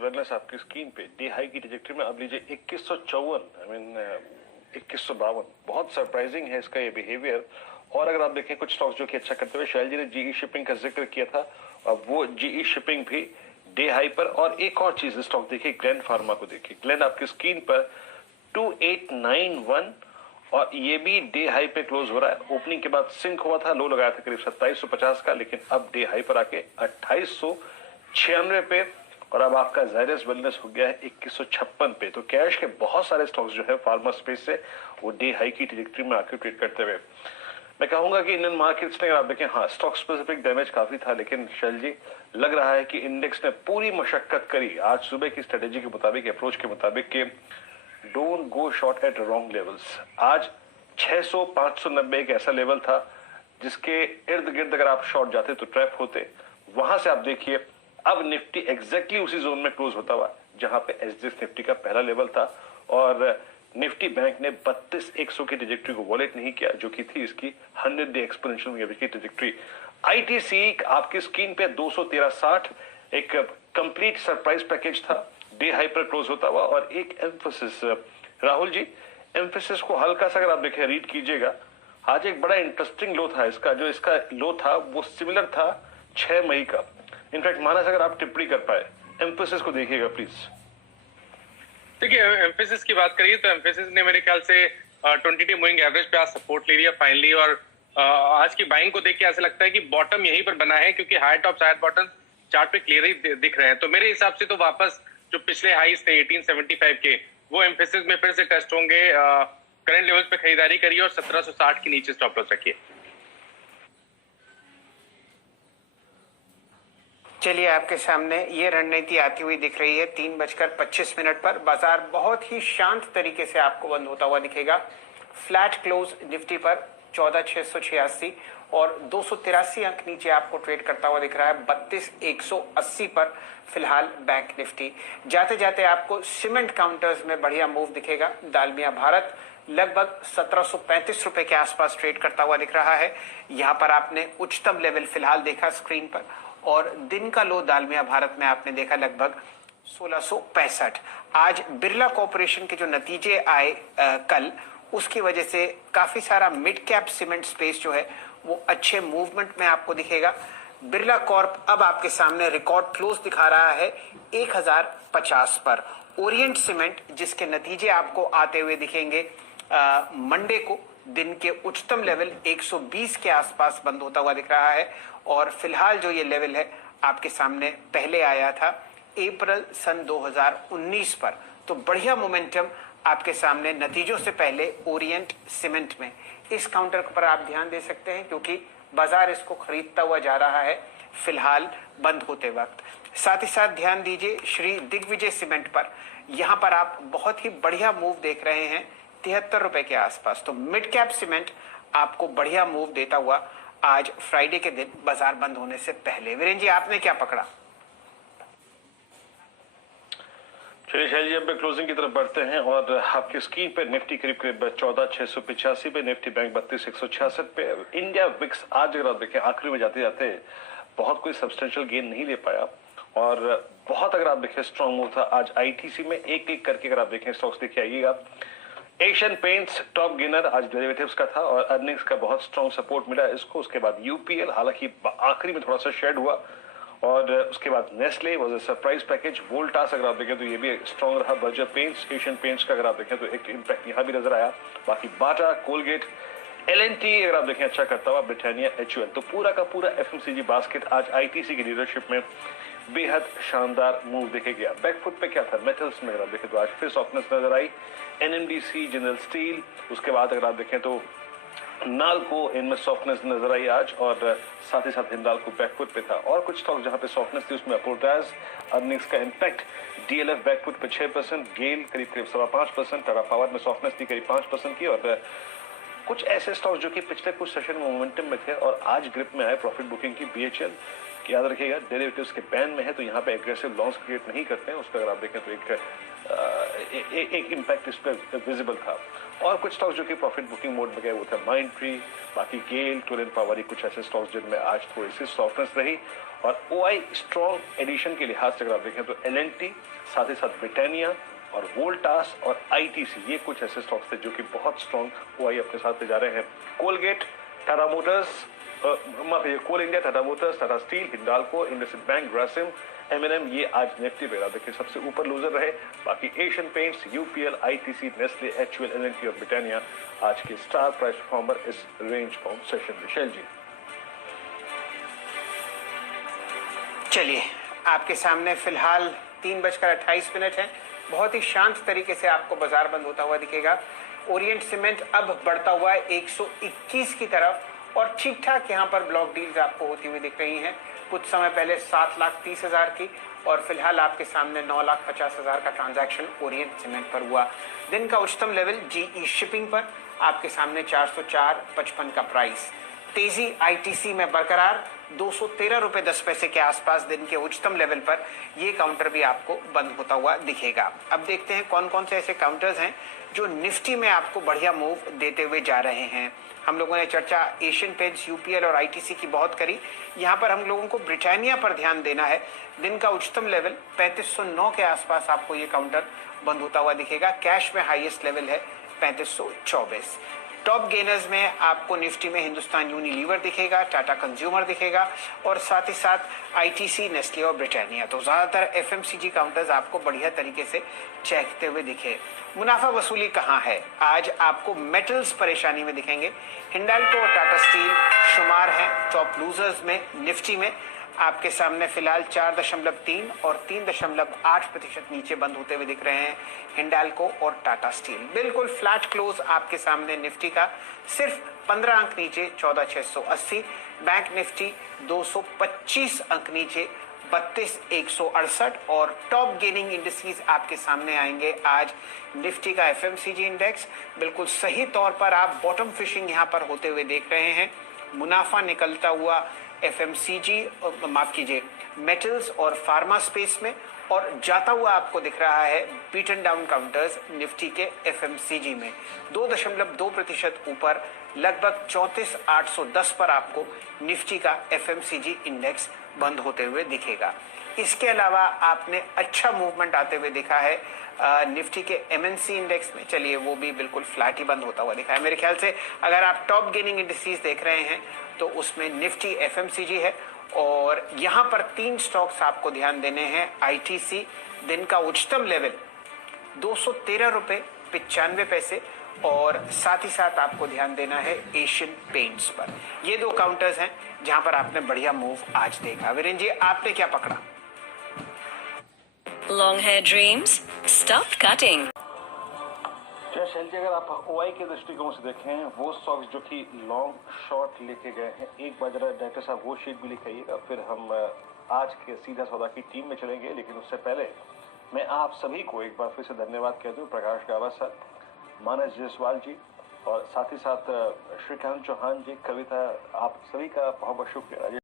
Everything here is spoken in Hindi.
वेलनेस आपकी स्क्रीन पे डे हाई की ट्रैजेक्टरी में। अब लीजिए 2154, 2152, बहुत सरप्राइजिंग है इसका ये बिहेवियर। और अगर आप देखें कुछ स्टॉक्स जो कि अच्छा करते हुए, शैल जी ने जीई शिपिंग का जिक्र किया था, अब वो जीई शिपिंग भी डे हाई पर। और एक और चीज स्टॉक देखिए, ग्लेंड फार्मा को देखिए, ग्लेंड आपकी स्क्रीन पर 2891 और ये भी डे हाई पे क्लोज हो रहा है। ओपनिंग के बाद सिंक हुआ था, लो लगाया था करीब 2750 का, लेकिन अब डे हाई पर आके 2896 पे, और अब आपका जायरस वेलनेस हो गया है 2156 पे। तो कैश के बहुत सारे स्टॉक्स जो है फार्मा स्पेस से वो डे हाई की ट्रैजेक्टरी में आके ट्रेड करते हुए। मैं कहूंगा कि इंडियन मार्केट्स ने, आप देखें, हाँ स्टॉक स्पेसिफिक डैमेज काफी था, लेकिन शैल जी लग रहा है कि इंडेक्स ने पूरी मशक्कत करी आज सुबह की स्ट्रेटेजी के मुताबिक, अप्रोच के मुताबिक, कि don't go short at wrong levels. आज 600 590 एक ऐसा लेवल था जिसके इर्द गिर्द अगर आप शॉर्ट जाते तो ट्रैप होते। वहां से आप देखिए अब निफ्टी एग्जैक्टली उसी जोन में क्लोज होता हुआ जहां पे एसजीएक्स निफ्टी का पहला लेवल था, और निफ्टी बैंक ने 32,100 की ट्रैजेक्टरी को वॉलेट नहीं किया जो कि थी इसकी 100 डे एक्सपोनेंशियल मूविंग एवरेज की ट्रैजेक्टरी। आईटीसी आपकी स्क्रीन पे 213.60 एक कंप्लीट सरप्राइज पैकेज था, डे हाई पर क्लोज होता हुआ। और एक एम्फोसिस, राहुल जी, एम्फोसिस को हल्का सा अगर आप देखें, रीड कीजिएगा, आज एक बड़ा इंटरेस्टिंग लो था इसका। जो इसका लो था वो सिमिलर था 6 मई का। इनफैक्ट मानस अगर आप टिप्पणी कर पाए, एम्फोसिस को देखिएगा प्लीज। देखिए, एम्फेसिस की बात करिए तो एम्फेसिस ने मेरे ख्याल से 20 डे मूविंग एवरेज पे आज सपोर्ट ले लिया फाइनली, और आज की बाइंग को देख के ऐसा लगता है कि बॉटम यहीं पर बना है, क्योंकि high top higher bottom chart पे क्लियर ही दिख रहे हैं। तो मेरे हिसाब से तो वापस जो पिछले हाईज थे 1875 के, वो एम्फेसिस में फिर से टेस्ट होंगे। करंट लेवल्स पे खरीदारी करिए और 1760 के नीचे स्टॉप लॉस रखिए। चलिए, आपके सामने ये रणनीति आती हुई दिख रही है 3:25 पर। बाजार बहुत ही शांत तरीके से आपको बंद होता हुआ दिखेगा। फ्लैट क्लोज निफ्टी पर 14,686 और 283 अंक नीचे आपको ट्रेड करता हुआ दिख रहा है 32,180 पर फिलहाल बैंक निफ्टी। जाते जाते आपको सीमेंट काउंटर्स में बढ़िया मूव दिखेगा। दालमिया भारत लगभग 1735 रुपए के आसपास ट्रेड करता हुआ दिख रहा है। यहां पर आपने उच्चतम लेवल फिलहाल देखा स्क्रीन पर, और दिन का लो दालमिया भारत में आपने देखा लगभग 1665। आज बिरला कॉर्पोरेशन के जो नतीजे आए कल, उसकी वजह से काफी सारा मिड कैप सीमेंट स्पेस जो है वो अच्छे मूवमेंट में आपको दिखेगा। बिरला कॉर्प अब आपके सामने रिकॉर्ड क्लोज दिखा रहा है 1050 पर। ओरिएंट सीमेंट, जिसके नतीजे आपको आते हुए दिखेंगे मंडे को, दिन के उच्चतम लेवल 120 के आसपास बंद होता हुआ दिख रहा है। और फिलहाल जो ये लेवल है आपके सामने पहले आया था अप्रैल सन 2019 पर। तो बढ़िया मोमेंटम आपके सामने नतीजों से पहले ओरिएंट सीमेंट में। इस काउंटर पर आप ध्यान दे सकते हैं, क्योंकि बाजार इसको खरीदता हुआ जा रहा है फिलहाल बंद होते वक्त। साथ ही साथ ध्यान दीजिए श्री दिग्विजय सीमेंट पर। यहां पर आप बहुत ही बढ़िया मूव देख रहे हैं 73 रुपए के आसपास। तो मिड कैप सीमेंट आपको बढ़िया मूव देता हुआ आज फ्राइडे के दिन बाजार बंद होने से पहले। वीरेंद्र जी, आपने क्या पकड़ा? चलिए शैल जी, अब क्लोजिंग की तरफ बढ़ते हैं, और आपकी स्क्रीन पे निफ्टी करीब करीब 14,685 पे, निफ्टी बैंक 32,166 पे। इंडिया विक्स आज अगर आप देखें आखिरी में जाते जाते बहुत कोई सब्सटेंशियल गेन नहीं ले पाया, और बहुत अगर आप देखें स्ट्रॉन्ग मूव था आज आईटीसी में। एक एक करके अगर आप देखें स्टॉक्स देखिए आइएगा। एशियन पेंट्स टॉप गेनर आज डेरिवेटिव्स का था, और अर्निंग्स का बहुत स्ट्रॉन्ग सपोर्ट मिला इसको। उसके बाद यूपीएल, हालांकि आखिरी में थोड़ा सा शेड हुआ, और उसके बाद Nestle was a surprise package. Voltas अगर आप देखें तो ये भी स्ट्रॉन्ग रहा। बर्जर पेंट्स, एशियन पेंट्स का अगर आप देखें तो एक इंपैक्ट यहाँ भी नजर आया। बाकी बाटा, कोलगेट, एलएनटी अगर आप देखें अच्छा करता हुआ, ब्रिटानिया, एचयूएल। तो पूरा का पूरा एफएमसीजी बास्केट आज आईटीसी की लीडरशिप में बेहद शानदार मूव देखे गया। बैकफुट पे क्या था मेटल्स में अगर आप देखें तो आज फिर सॉफ्टनेस नजर आई। एनएमडीसी, जिंदल स्टील, उसके बाद अगर आप देखें तो नाल्को, इनमें सॉफ्टनेस नजर आई आज, और साथ ही साथ हिंदाल्को बैकफुट पे था। और कुछ स्टॉक जहां पे सॉफ्टनेस थी उसमें अपोर्टाज, अर्निंग्स का इंपैक्ट, डीएलएफ बैकफुट पे 6%, गेल करीब करीब 5.25%, टाटा पावर में सॉफ्टनेस थी करीब 5% की। और कुछ ऐसे स्टॉक जो कि पिछले कुछ सेशन में मोमेंटम में थे और आज ग्रिप में आए प्रॉफिट बुकिंग की, बीएचएल याद रखिएगा डेरिवेटिव्स के बैन में है, तो यहाँ पे एग्रेसिव लॉन्स क्रिएट नहीं करते हैं। उस पर अगर आप देखें तो एक इम्पैक्ट इस पर विजिबल था। और कुछ स्टॉक्स जो कि प्रॉफिट बुकिंग मोड में गए वो थे माइंड ट्री, बाकी गेल, टोरेंट पावर, कुछ ऐसे स्टॉक्स जिनमें आज थोड़ी सी सॉफ्टनेस रही। और ओआई स्ट्रॉन्ग एडिशन के लिहाज से अगर आप देखें तो एलएनटी, साथ ही साथ ब्रिटानिया और वोल्टास और आईटीसी, ये कुछ ऐसे स्टॉक्स थे जो कि बहुत स्ट्रॉन्ग ओआई अपने साथ ले जा रहे हैं। Colgate, Tata Motors, Coal India, Tata Motors, Tata Steel, Hindalco, IndusInd bank, Grasim, M N M, ये आज निफ्टी पे देखिए सबसे ऊपर लूजर रहे। बाकी Asian Paints, UPL, ITC, Nestle, HUL, LNT और ब्रिटानिया आज के स्टार प्राइस परफॉर्मर इस रेंज बाउंड सेशन में। शैल जी, चलिए आपके सामने फिलहाल 3:28 है। बहुत ही शांत तरीके से आपको बाजार बंद होता हुआ दिखेगा। ओरिएंट सीमेंट अब बढ़ता हुआ है 121 की तरफ और ठीक ठाक यहाँ पर ब्लॉक डील्स आपको होती हुई दिख रही हैं। कुछ समय पहले 7,30,000 की और फिलहाल आपके सामने 9,50,000 का ट्रांजैक्शन ओरिएंट सीमेंट पर हुआ। दिन का उच्चतम लेवल जीई शिपिंग पर आपके सामने 404.55 का प्राइस। तेजी आईटीसी में बरकरार 213 रुपए 10 पैसे के आसपास दिन के उच्चतम लेवल पर ये काउंटर भी आपको बंद होता हुआ दिखेगा। अब देखते हैं कौन कौन से ऐसे काउंटर्स हैं जो निफ्टी में आपको बढ़िया मूव देते हुए जा रहे हैं। हम लोगों ने चर्चा एशियन पेंट्स, यूपीएल और आईटीसी की बहुत करी। यहाँ पर हम लोगों को ब्रिटानिया पर ध्यान देना है। दिन का उच्चतम लेवल 3509 के आसपास आपको ये काउंटर बंद होता हुआ दिखेगा। कैश में हाईएस्ट लेवल है 3524। टॉप गेनर्स में आपको निफ्टी में हिंदुस्तान यूनिलीवर दिखेगा, टाटा कंज्यूमर दिखेगा और साथ ही साथ आईटीसी, नेस्ले और ब्रिटानिया। तो ज्यादातर एफएमसीजी काउंटर्स आपको बढ़िया तरीके से चेकते हुए दिखे। मुनाफा वसूली कहाँ है? आज आपको मेटल्स परेशानी में दिखेंगे। हिंडाल्को और टाटा स्टील शुमार हैं टॉप लूजर्स में। निफ्टी में आपके सामने फिलहाल 4.3 और 3.8% नीचे बंद होते हुए दिख रहे हैं हिंडाल्को और टाटा स्टील। बिल्कुल फ्लैट क्लोज आपके सामने निफ्टी का, सिर्फ 15 अंक नीचे 14,680। बैंक निफ्टी 225 अंक नीचे 32,168 और टॉप गेनिंग इंडिसेस आपके सामने आएंगे आज। निफ्टी का एफएमसीजी इंडेक्स बिल्कुल सही तौर पर आप बॉटम फिशिंग यहां पर होते हुए देख रहे हैं। मुनाफा निकलता हुआ एफएमसीजी, माफ कीजिए, मेटल्स और फार्मा स्पेस में, और जाता हुआ आपको दिख रहा है बीटन डाउन काउंटर्स निफ्टी के एफएमसीजी में 2.2% ऊपर लगभग 34,810 पर आपको निफ्टी का एफएमसीजी इंडेक्स बंद होते हुए दिखेगा। इसके अलावा आपने अच्छा मूवमेंट आते हुए देखा है निफ्टी के एमएनसी इंडेक्स में। चलिए वो भी बिल्कुल फ्लैट ही बंद होता हुआ दिखा है। मेरे ख्याल से अगर आप टॉप गेनिंग इंडिसेस देख रहे हैं तो उसमें निफ्टी एफएमसीजी है और यहाँ पर 3 स्टॉक्स आपको ध्यान देने हैं। आईटीसी, दिन का उच्चतम लेवल 213 रुपए 95 पैसे और साथ ही साथ आपको ध्यान देना है एशियन पेंट्स पर। ये 2 काउंटर्स हैं जहां पर आपने बढ़िया मूव आज देखा। वीरेंद्र जी, आपने क्या पकड़ा? Long hair dreams? Stop cutting. शैल जी, अगर आप ओआई के दृष्टिकोण से देखें, वो स्टॉक्स जो कि लॉन्ग शॉर्ट लेके गए हैं, एक बार जरा डायरेक्टर साहब वो शीट भी लिखाइएगा, फिर हम आज के सीधा सौदा की टीम में चलेंगे। लेकिन उससे पहले मैं आप सभी को एक बार फिर से धन्यवाद कह दूं। प्रकाश गावत सर, मानस जायसवाल जी और साथ ही साथ श्रीकांत चौहान जी, कविता, आप सभी का बहुत बहुत शुक्रिया।